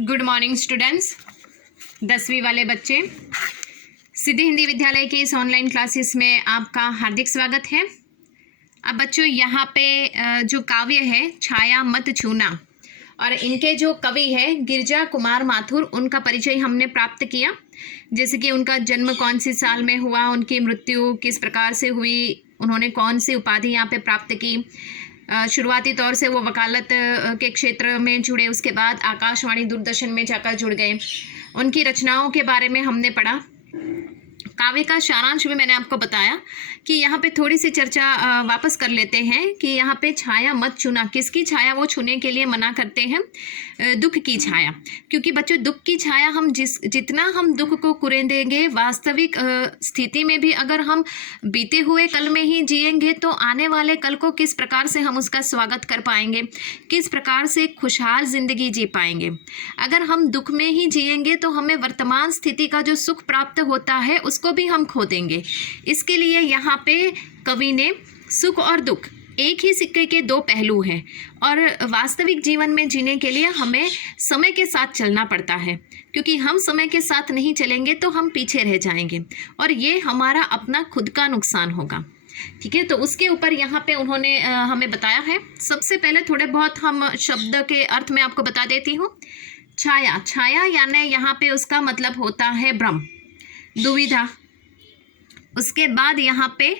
Good morning students. 10वीं वाले बच्चे, सिद्धि हिंदी विद्यालय की इस ऑनलाइन क्लासेस में आपका हार्दिक स्वागत है। अब बच्चों यहाँ पे जो काव्य है छाया मत छूना, और इनके जो कवि है गिरिजा कुमार माथुर, उनका परिचय हमने प्राप्त किया। जैसे कि उनका जन्म कौन सी साल में हुआ, उनकी मृत्यु किस प्रकार से हुई, उन्होंने कौन सी उपाधि यहाँ पे प्राप्त की। शुरुआती तौर से वो वकालत के क्षेत्र में जुड़े, उसके बाद आकाशवाणी दूरदर्शन में जाकर जुड़ गए। उनकी रचनाओं के बारे में हमने पढ़ा। काव्य का सारांश भी मैंने आपको बताया कि यहाँ पे थोड़ी सी चर्चा वापस कर लेते हैं कि यहाँ पे छाया मत छूना, किसकी छाया वो छूने के लिए मना करते हैं? दुख की छाया। क्योंकि बच्चों दुख की छाया हम जितना हम दुख को कुरेदेंगे, वास्तविक स्थिति में भी अगर हम बीते हुए कल में ही जिएंगे तो आने वाले कल को किस प्रकार से हम उसका स्वागत कर पाएंगे, किस प्रकार से खुशहाल जिंदगी जी पाएंगे। अगर हम दुख में ही जिएंगे तो हमें वर्तमान स्थिति का जो सुख प्राप्त होता है उसको भी हम खो देंगे। इसके लिए यहाँ पे कवि ने सुख और दुख एक ही सिक्के के दो पहलू हैं, और वास्तविक जीवन में जीने के लिए हमें समय के साथ चलना पड़ता है। क्योंकि हम समय के साथ नहीं चलेंगे तो हम पीछे रह जाएंगे और ये हमारा अपना खुद का नुकसान होगा। ठीक है, तो उसके ऊपर यहाँ पे उन्होंने हमें बताया है। सबसे पहले थोड़े बहुत हम शब्द के अर्थ में आपको बता देती हूँ। छाया, छाया यानी यहाँ पे उसका मतलब होता है भ्रम, दुविधा। उसके बाद यहाँ पे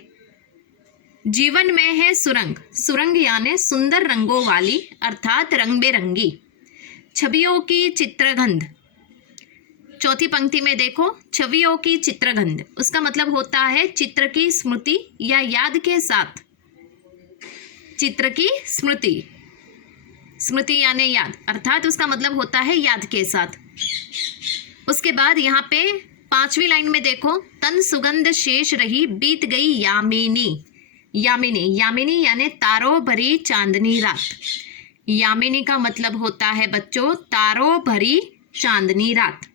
जीवन में है सुरंग, सुरंग यानी सुंदर रंगों वाली, अर्थात रंग बेरंगी। छवियों की चित्रगंध, चौथी पंक्ति में देखो, छवियों की चित्रगंध, उसका मतलब होता है चित्र की स्मृति या याद के साथ। चित्र की स्मृति, स्मृति यानी याद, अर्थात उसका मतलब होता है याद के साथ। उसके बाद यहाँ पे 5वीं लाइन में देखो, तन सुगंध शेष रही बीत गई यामिनी। यामिनी, यामिनी यानी तारों भरी चांदनी रात। यामिनी का मतलब होता है बच्चों तारों भरी चांदनी रात।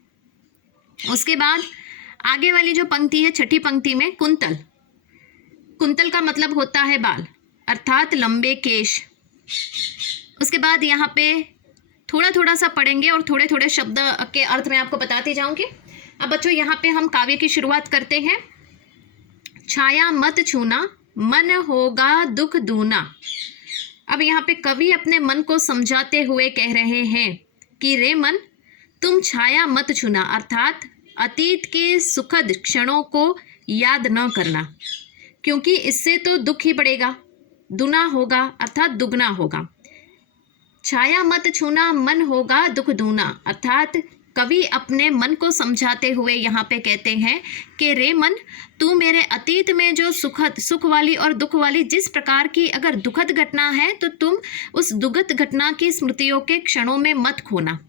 उसके बाद आगे वाली जो पंक्ति है, छठी पंक्ति में, कुंतल, कुंतल का मतलब होता है बाल, अर्थात लंबे केश। उसके बाद यहाँ पे थोड़ा थोड़ा सा पढ़ेंगे और थोड़े थोड़े शब्द के अर्थ मैं आपको बताती जाऊंगी। अब बच्चों यहाँ पे हम काव्य की शुरुआत करते हैं। छाया मत छूना, मन होगा दुख दूना। अब यहाँ पे कवि अपने मन को समझाते हुए कह रहे हैं कि रे मन, तुम छाया मत छूना, अर्थात अतीत के सुखद क्षणों को याद न करना, क्योंकि इससे तो दुख ही बढ़ेगा, दुना होगा, अर्थात दुगना होगा। छाया मत छूना, मन होगा दुख दूना, अर्थात कवि अपने मन को समझाते हुए यहाँ पे कहते हैं कि रे मन, तू मेरे अतीत में जो सुख वाली और दुख वाली जिस प्रकार की अगर दुखद घटना है, तो तुम उस दुखद घटना की स्मृतियों के क्षणों में मत खोना,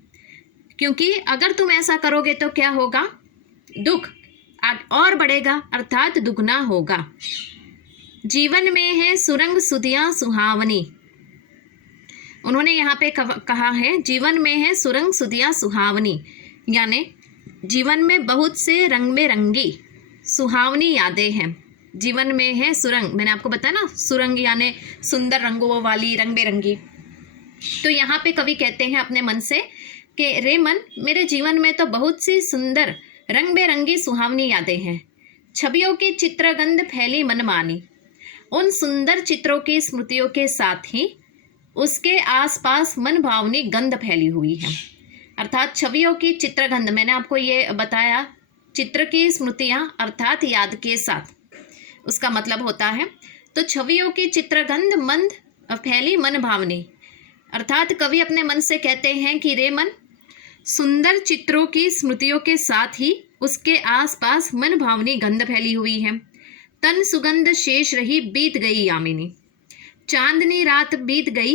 क्योंकि अगर तुम ऐसा करोगे तो क्या होगा, दुख और बढ़ेगा, अर्थात दुगना होगा। जीवन में है सुरंग सुधियां सुहावनी। उन्होंने यहाँ पे कहा है जीवन में है सुरंग सुधियां सुहावनी, यानी जीवन में बहुत से रंग बेरंगी सुहावनी यादें हैं। जीवन में है सुरंग, मैंने आपको बताया ना, सुरंग यानी सुंदर रंगों वाली, रंग बेरंगी। तो यहाँ पे कवि कहते हैं अपने मन से कि रे मन, मेरे जीवन में तो बहुत सी सुंदर रंग बेरंगी सुहावनी यादें हैं। छवियों की चित्रगंध फैली मनमानी, उन सुंदर चित्रों की स्मृतियों के साथ ही उसके आसपास मन भावनी गंध फैली हुई है। अर्थात छवियों की चित्रगंध, मैंने आपको ये बताया, चित्र की स्मृतियाँ अर्थात याद के साथ, उसका मतलब होता है। तो छवियों की चित्रगंध मन फैली मन भावनी, अर्थात कवि अपने मन से कहते हैं कि रे मन, सुंदर चित्रों की स्मृतियों के साथ ही उसके आसपास मन भावनी गंध फैली हुई है। तन सुगंध शेष रही बीत गई यामिनी, चांदनी रात बीत गई,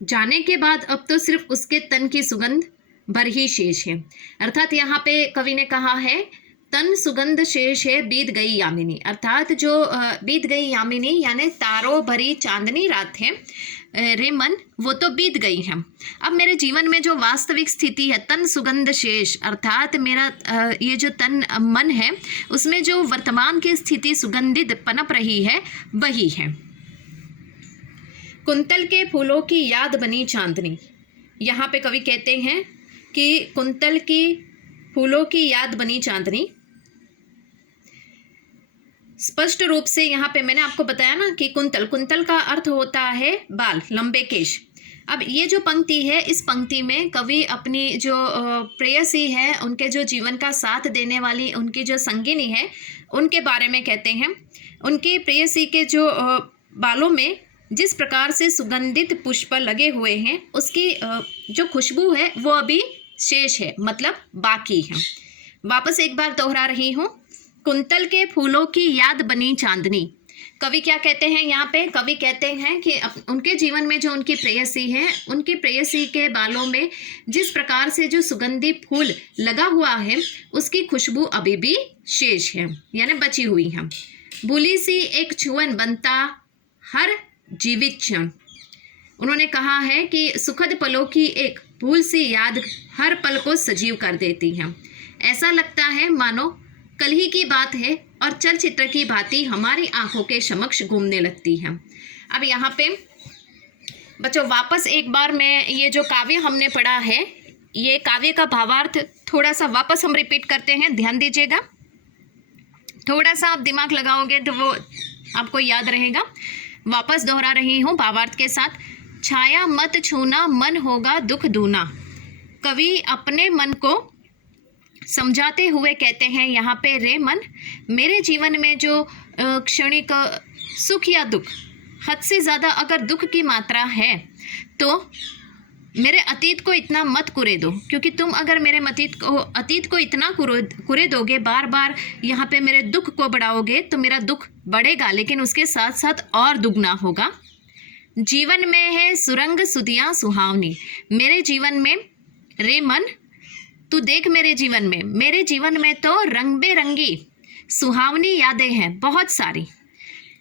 जाने के बाद अब तो सिर्फ उसके तन की सुगंध भर ही शेष है। अर्थात यहाँ पे कवि ने कहा है तन सुगंध शेष है बीत गई यामिनी, अर्थात जो बीत गई यामिनी यानी तारों भरी चांदनी रात है रे मन, वो तो बीत गई है। अब मेरे जीवन में जो वास्तविक स्थिति है, तन सुगंध शेष, अर्थात मेरा ये जो तन मन है उसमें जो वर्तमान की स्थिति सुगंधित पनप रही है वही है। कुंतल के फूलों की याद बनी चांदनी, यहाँ पे कवि कहते हैं कि कुंतल की फूलों की याद बनी चांदनी। स्पष्ट रूप से यहाँ पे मैंने आपको बताया ना कि कुंतल, कुंतल का अर्थ होता है बाल, लंबे केश। अब ये जो पंक्ति है, इस पंक्ति में कवि अपनी जो प्रेयसी है, उनके जो जीवन का साथ देने वाली उनकी जो संगिनी है, उनके बारे में कहते हैं। उनकी प्रेयसी के जो बालों में जिस प्रकार से सुगंधित पुष्प लगे हुए हैं, उसकी जो खुशबू है वो अभी शेष है, मतलब बाकी है। वापस एक बार दोहरा रही हूँ, कुंतल के फूलों की याद बनी चांदनी। कवि क्या कहते हैं यहाँ पे? कवि कहते हैं कि उनके जीवन में जो उनकी प्रेयसी है, उनकी प्रेयसी के बालों में जिस प्रकार से जो सुगंधी फूल लगा हुआ है, उसकी खुशबू अभी भी शेष है, यानी बची हुई है। भूली सी एक छुअन बनता हर जीवित क्षण। उन्होंने कहा है कि सुखद पलों की एक भूल सी याद हर पल को सजीव कर देती है। ऐसा लगता है मानो कल ही की बात है और चलचित्र की भांति हमारी आंखों के समक्ष घूमने लगती है। अब यहाँ पे बच्चों वापस एक बार मैं ये जो काव्य हमने पढ़ा है, ये काव्य का भावार्थ थोड़ा सा वापस हम रिपीट करते हैं, ध्यान दीजिएगा। थोड़ा सा आप दिमाग लगाओगे तो वो आपको याद रहेगा। वापस दोहरा रही हूँ भावार्थ के साथ। छाया मत छूना मन होगा दुख दूना। कवि अपने मन को समझाते हुए कहते हैं यहाँ पे, रे मन, मेरे जीवन में जो क्षणिक सुख या दुख, हद से ज़्यादा अगर दुख की मात्रा है तो मेरे अतीत को इतना मत कुरे दो, क्योंकि तुम अगर मेरे अतीत को इतना कुरे दोगे, बार बार यहाँ पे मेरे दुख को बढ़ाओगे, तो मेरा दुख बढ़ेगा, लेकिन उसके साथ साथ और दुगना होगा। जीवन में है सुरंग सुधियाँ सुहावनी। मेरे जीवन में, रे मन, तू देख मेरे जीवन में तो रंग बेरंगी सुहावनी यादें हैं बहुत सारी।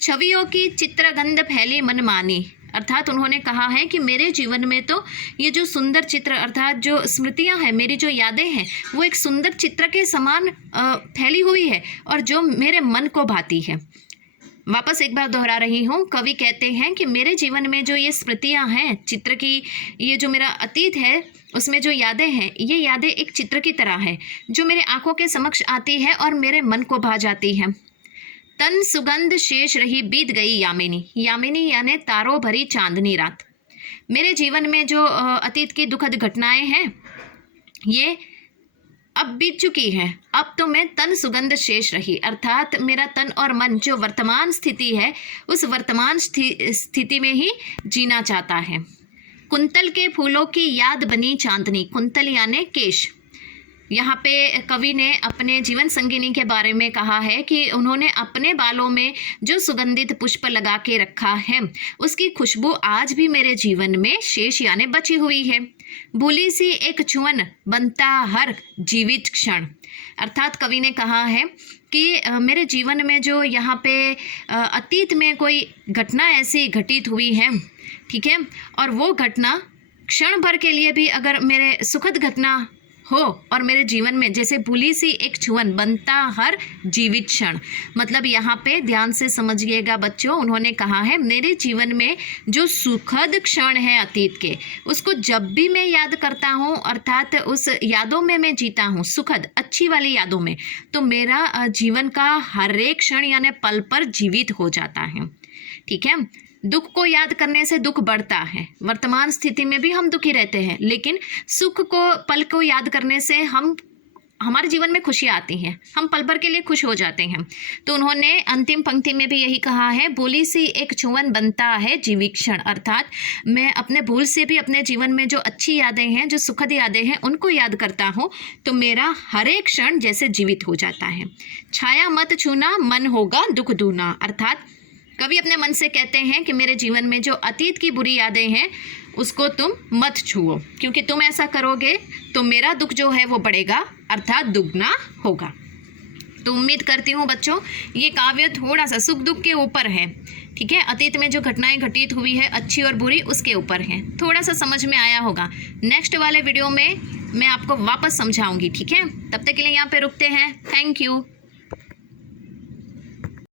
छवियों की चित्रगंध फैली मनमानी। अर्थात उन्होंने कहा है कि मेरे जीवन में तो ये जो सुंदर चित्र, अर्थात जो स्मृतियां हैं, मेरी जो यादें हैं, वो एक सुंदर चित्र के समान फैली हुई है और जो मेरे मन को भाती है। वापस एक बार दोहरा रही हूँ, कवि कहते हैं कि मेरे जीवन में जो ये स्मृतियां हैं, चित्र की, ये जो मेरा अतीत है, उसमें जो यादें हैं, ये यादें एक चित्र की तरह है जो मेरे आंखों के समक्ष आती है और मेरे मन को भा जाती है। तन सुगंध शेष रही बीत गई यामिनी। यामिनी यानी तारों भरी चांदनी रात। मेरे जीवन में जो अतीत की दुखद घटनाएं हैं, ये अब बीत चुकी है। अब तो मैं तन सुगंध शेष रही, अर्थात मेरा तन और मन जो वर्तमान स्थिति है, उस वर्तमान स्थिति में ही जीना चाहता है। कुंतल के फूलों की याद बनी चांदनी। कुंतल यानी केश। यहाँ पे कवि ने अपने जीवन संगिनी के बारे में कहा है कि उन्होंने अपने बालों में जो सुगंधित पुष्प लगा के रखा है, उसकी खुशबू आज भी मेरे जीवन में शेष यानी बची हुई है। भूली सी एक छुअन बनता हर जीवित क्षण। अर्थात कवि ने कहा है कि मेरे जीवन में जो यहाँ पे अतीत में कोई घटना ऐसी घटित हुई है, ठीक है, और वो घटना क्षण भर के लिए भी अगर मेरे सुखद घटना हो और मेरे जीवन में जैसे भूली सी एक छुअन बनता हर जीवित क्षण, मतलब यहाँ पे ध्यान से समझिएगा बच्चों, उन्होंने कहा है मेरे जीवन में जो सुखद क्षण है अतीत के, उसको जब भी मैं याद करता हूँ, अर्थात उस यादों में मैं जीता हूँ, सुखद अच्छी वाली यादों में, तो मेरा जीवन का हर एक क्षण यानी पल पर जीवित हो जाता है। ठीक है, दुख को याद करने से दुख बढ़ता है। वर्तमान स्थिति में भी हम दुखी रहते हैं, लेकिन सुख को, पल को याद करने से हमारे जीवन में खुशियाँ आती हैं, हम पल भर के लिए खुश हो जाते हैं। तो उन्होंने अंतिम पंक्ति में भी यही कहा है, भूली सी एक छुअन बनता है जीवित क्षण। अर्थात मैं अपने भूल से भी अपने जीवन में जो अच्छी यादें हैं, जो सुखद यादें हैं, उनको याद करता हूँ तो मेरा हर एक क्षण जैसे जीवित हो जाता है। छाया मत छूना मन होगा दुख दूना। अर्थात कवि अपने मन से कहते हैं कि मेरे जीवन में जो अतीत की बुरी यादें हैं उसको तुम मत छुओ, क्योंकि तुम ऐसा करोगे तो मेरा दुख जो है वो बढ़ेगा, अर्थात दुगना होगा। तो उम्मीद करती हूँ बच्चों ये काव्य थोड़ा सा सुख दुख के ऊपर है, ठीक है, अतीत में जो घटनाएं घटित हुई है अच्छी और बुरी उसके ऊपर है, थोड़ा सा समझ में आया होगा। नेक्स्ट वाले वीडियो में मैं आपको वापस समझाऊंगी, ठीक है, तब तक के लिए यहाँ पे रुकते हैं। Thank you.